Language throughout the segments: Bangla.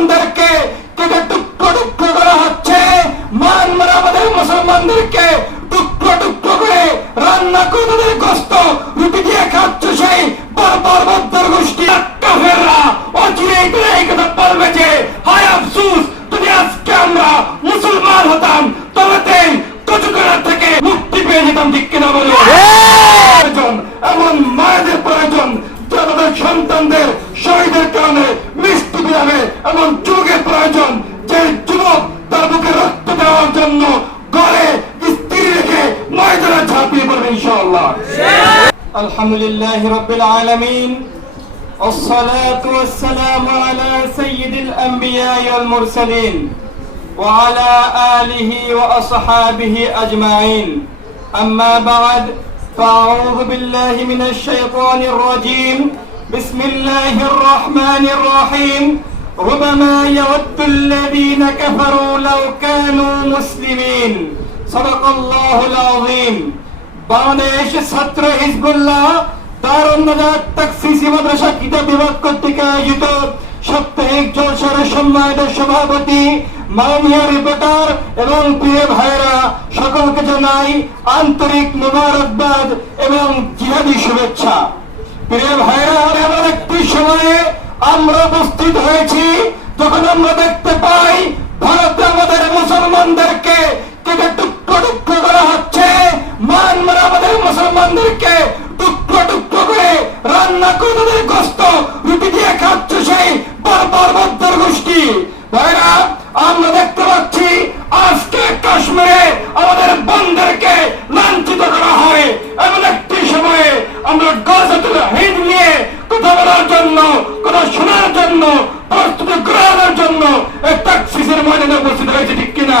মুসলমানদেরকে কেটে টুকরো টুকরো করা হচ্ছে মানমার আমাদের মুসলমানদেরকে টুকরো টুকরো করে রান্না করে তাদের গোস্ত রুটি দিয়ে খাচ্ছে সেই বর্বর গোষ্ঠী। কাফেররা এই কথা বলবে যে, হায় আফসুস, যদি আজকে আমরা মুসলমান হতাম তবে তবেতেই কচুকারা থেকে মুক্তি পেয়ে যেতাম, ঠিক কিনা বলে? জন্য ঘরে স্ত্রী রেখে ময়দানে ঝাঁপিয়ে পড়বে ইনশাআল্লাহ আলহামদুলিল্লাহ রব্বিল আলামিন والصلاة والسلام على سيد الأنبياء والمرسلين وعلى آله وأصحابه أجمعين أما بعد فأعوذ بالله من الشيطان الرجيم بسم الله الرحمن الرحيم ربما يود الذين كفروا لو كانوا مسلمين صدق الله العظيم বাংলাদেশ ছাত্র হিজবুল্লাহ দারুন নাজাত তাকসিসি মাদ্রাসা কিতাব বিভাগ কর্তৃক আয়োজিত সাপ্তাহিক জলসার সম্মানিত সভাপতি মাননীয় রিপোর্টার এবং প্রিয় ভাইরা সকলকে জানাই আন্তরিক মোবারকবাদ এবং জিহাদি শুভেচ্ছা প্রিয় ভাইরা এমন একটি সময়ে আমরা উপস্থিত হয়েছি যখন আমরা দেখতে পাই ভারতে আমাদের মুসলমানদেরকে কেটে টুকরো টুকরো করা হচ্ছে। মানমার আমাদের মুসলমানদেরকে টুকরো টুকরো করে রান্না করে তাদের গোস্ত রুটি দিয়ে খাচ্ছে সেই বর্বর বদ্ধর গোষ্ঠী ভাইরা আমরা দেখতে পাচ্ছি আজকে কাশ্মীরে আমাদের বন্ধেরকে লাঞ্ছিত করা হয় এমন একটি সময়ে আমরা গজতুল হিন্দ নিয়ে কথা বলার জন্য কথা শোনার জন্য বাস্তবে গ্রহণের জন্য একটা ট্যাক্সিসের ময়দানে উপস্থিত হয়েছে ঠিক কিনা?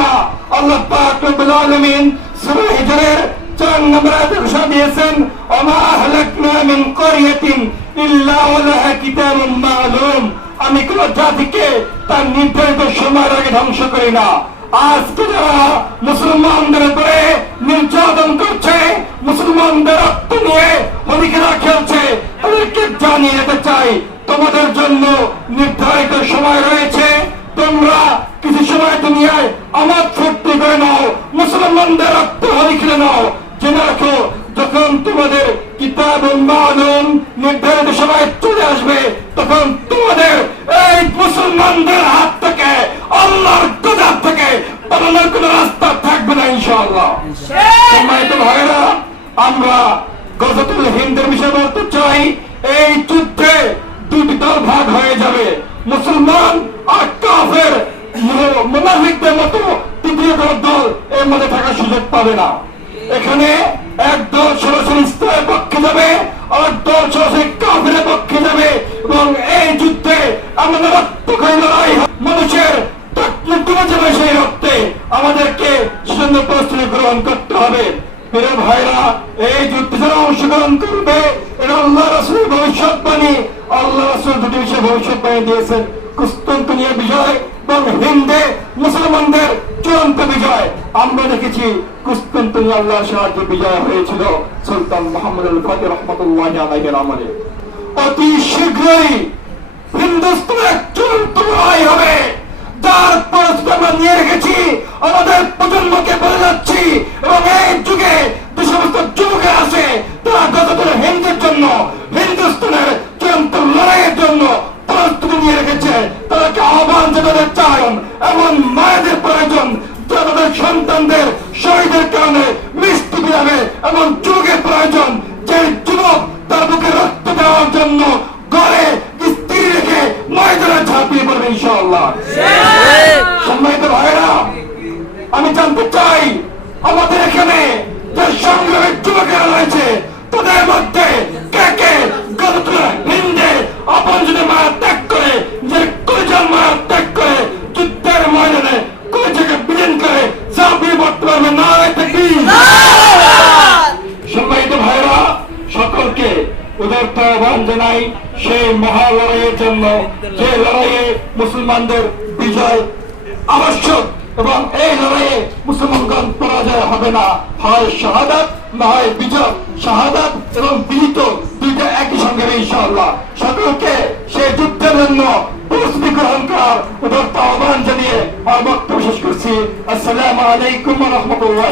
না আল্লাহ পাক রব্বুল আলামিন সূরা আমি কোন জাতিকে তার নির্ধারিত সময়ের আগে ধ্বংস করি না। আজকে যারা মুসলমানদের উপরে নির্যাতন করছে, মুসলমানদের রক্ত নিয়ে হোলিকেরা খেলছে, তাদেরকে জানিয়ে যেতে চাই, তোমাদের জন্য নির্ধারিত সময় রয়েছে। তোমরা কিছু সময় দুনিয়ায় আমার ফুর্তি করে নাও, মুসলমানদের রক্ত হোলি খেলে নাও। জেনে রাখো, যখন তোমাদের কিতাব মালুম নির্ধারিত সময় চলে আসবে, তখন তোমাদের এই মুসলমানদের হাত থেকে, আল্লাহর গজার থেকে পালানোর কোন রাস্তা থাকবে না, ইনশাআল্লাহ। সম্মানিত ভাইরা আমরা গজতুল হিন্দের বিষয়ে বলতে চাই, এই যুদ্ধে দুটি দল ভাগ হয়ে যাবে, মুসলমান মুনাফিকদের মতো তৃতীয় কোনো দল এর মধ্যে থাকার সুযোগ পাবে না। এখানে এক দল সরাসরি ইসলামের পক্ষে যাবে আর দল সরাসরি কাফের পক্ষে যাবে এবং এই যুদ্ধে আমাদের রক্তক্ষয়ী লড়াই মানুষের ডুবে যাবে সেই রক্তে। আমাদেরকে সেজন্য প্রস্তুতি গ্রহণ করতে হবে। প্রিয় ভাইরা, এই যুদ্ধে যারা অংশগ্রহণ করবে এটা আল্লাহ রাসুলের ভবিষ্যৎবাণী। আল্লাহ রাসুল দুটি বিষয়ে ভবিষ্যৎবাণী দিয়েছেন। কুস্তন্তনীয় বিজয় এবং হিন্দে, মুসলমানদের চূড়ান্ত বিজয়। আমরা দেখেছি কুস্তন্তুল্লাহ সাহায্যে বিজয় হয়েছিল সুলতান মোহাম্মদুল ফাতে রহমতুল্লাহ আলাইহের আমলে। অতি শীঘ্রই হিন্দুস্তানের চূড়ান্ত লড়াই আহ্বান জানাতে চাই এমন মায়েদের প্রয়োজন যারা তাদের সন্তানদের শহীদের কারণে মৃত্যু বিরামে এমন যুবকের প্রয়োজন যে যুবক তার বুকে রক্ত দেওয়ার জন্য ঘরে স্ত্রী রেখে ময়দানে ঝাঁপিয়ে পড়বে ইনশাআল্লাহ। সম্মানিত ভাইরা আমি জানতে চাই, আমাদের এখানে যে সংগ্রামের যুবকেরা রয়েছে, তাদের মধ্যে কে কে গণতন্ত্র হিন্দে আপন যদি মহা লড়াইয়ের জন্য যে লড়াইয়ে মুসলমানদের বিজয় আবশ্যক এবং এই লড়াইয়ে মুসলমানগণ পরাজয় হবে না। হয় শাহাদাত, না হয় বিজয়। শাহাদাত এবং বিহিত দুইটা একই সঙ্গে ইনশাআল্লাহ। সকলকে সেই যুদ্ধের জন্য প্রস্তুতি গ্রহণ করার উদার্ত আহ্বান জানিয়ে আমার বক্তব্য শেষ করছি। আসসালামু আলাইকুম রহমতুল্লাহ